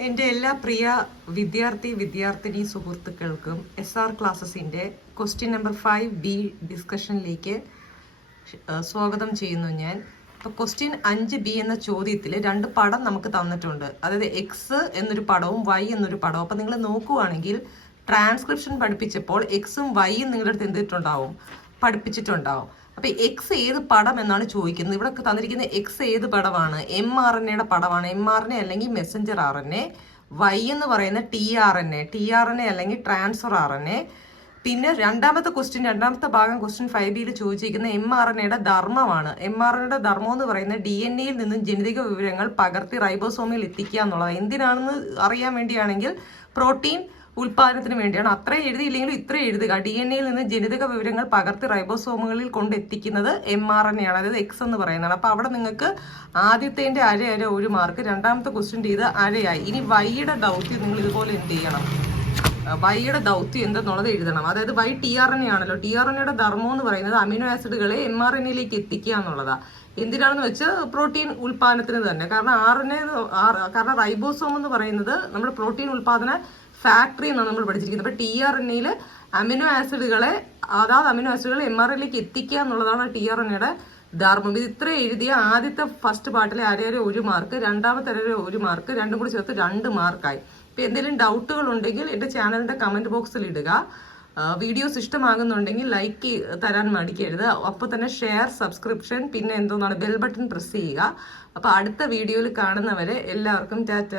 എൻ്റെ എല്ലാ പ്രിയ വിദ്യാർത്ഥിനി സുഹൃത്തുക്കൾക്കും SR ക്ലാസ്സസിൻ്റെ ക്വസ്റ്റ്യൻ നമ്പർ 5B ഡിസ്കഷനിലേക്ക് സ്വാഗതം ചെയ്യുന്നു ഞാൻ. അപ്പോൾ ക്വസ്റ്റ്യൻ 5B എന്ന ചോദ്യത്തിൽ രണ്ട് പടം നമുക്ക് തന്നിട്ടുണ്ട്. അതായത് എക്സ് എന്നൊരു പടവും വൈ എന്നൊരു പടവും. അപ്പോൾ നിങ്ങൾ നോക്കുവാണെങ്കിൽ ട്രാൻസ്ക്രിപ്ഷൻ പഠിപ്പിച്ചപ്പോൾ എക്സും വൈയും നിങ്ങളുടെ അടുത്ത് എന്തിട്ടുണ്ടാവും, പഠിപ്പിച്ചിട്ടുണ്ടാവും. അപ്പൊ എക്സ് ഏത് പടം എന്നാണ് ചോദിക്കുന്നത്. ഇവിടെ തന്നിരിക്കുന്ന എക്സ് ഏത് പടമാണ്? mRNA പടമാണ്. mRNA അല്ലെങ്കിൽ മെസ്സഞ്ചർ RNA. വൈ എന്ന് പറയുന്ന tRNA അല്ലെങ്കിൽ ട്രാൻസ്ഫർ RNA. പിന്നെ രണ്ടാമത്തെ ഭാഗം ക്വസ്റ്റ്യൻ 5B ചോദിച്ചിരിക്കുന്ന mRNA ധർമ്മമാണ്. mRNA ധർമ്മം എന്ന് പറയുന്നത് DNA നിന്നും ജനിതക വിവരങ്ങൾ പകർത്തി റൈബോസോമിൽ എത്തിക്കുക എന്നുള്ളത്. എന്തിനാണെന്ന് അറിയാൻ വേണ്ടിയാണെങ്കിൽ പ്രോട്ടീൻ ഉൽപാദനത്തിന് വേണ്ടിയാണ്. അത്ര എഴുതിയില്ലെങ്കിലും ഇത്ര എഴുതുക. DNA നിന്ന് ജനിതക വിവരങ്ങൾ പകർത്തി റൈബോസോമുകളിൽ കൊണ്ടെത്തിക്കുന്നത് mRNA ആണ്, അതായത് എക്സ് എന്ന് പറയുന്നതാണ്. അപ്പൊ അവിടെ നിങ്ങൾക്ക് ആദ്യത്തേന്റെ അര 1 മാർക്ക്, രണ്ടാമത്തെ ക്വസ്റ്റ്യൻ ചെയ്ത് അരയായി. ഇനി വൈയുടെ ദൗത്യം നിങ്ങൾ ഇതുപോലെ എന്ത് ചെയ്യണം, വൈയുടെ ദൗത്യം എന്തെന്നുള്ളത് എഴുതണം. അതായത് വൈ tRNA ആണല്ലോ. tRNA ധർമ്മം എന്ന് പറയുന്നത് അമിനോ ആസിഡുകളെ mRNA എത്തിക്കുക എന്നുള്ളതാണ്. എന്തിനാണെന്ന് വെച്ചാൽ പ്രോട്ടീൻ ഉൽപാദനത്തിന് തന്നെ. കാരണം റൈബോസോം എന്ന് പറയുന്നത് നമ്മുടെ പ്രോട്ടീൻ ഉൽപാദന ഫാക്ടറി എന്നാണ് നമ്മൾ പഠിച്ചിരിക്കുന്നത്. അപ്പൊ tRNA അമിനോ ആസിഡുകൾ mRNA എത്തിക്കുക എന്നുള്ളതാണ് tRNA ധർമ്മം. ഇത് ഇത്ര എഴുതിയ ആദ്യത്തെ ഫസ്റ്റ് പാർട്ടിലെ അര 1 മാർക്ക്, രണ്ടാമത്തെ അര 1 മാർക്ക്, രണ്ടും കൂടി ചേർത്ത് 2 മാർക്കായി. ഇപ്പൊ എന്തെങ്കിലും ഡൗട്ടുകൾ ഉണ്ടെങ്കിൽ എന്റെ ചാനലിന്റെ കമന്റ് ബോക്സിൽ ഇടുക. വീഡിയോസ് ഇഷ്ടമാകുന്നുണ്ടെങ്കിൽ ലൈക്ക് തരാൻ മടിക്കരുത്. അപ്പോൾ തന്നെ ഷെയർ, സബ്സ്ക്രിപ്ഷൻ, പിന്നെ ബെൽ ബട്ടൺ പ്രസ് ചെയ്യുക. അപ്പൊ അടുത്ത വീഡിയോയിൽ കാണുന്നവരെ എല്ലാവർക്കും ടാറ്റ.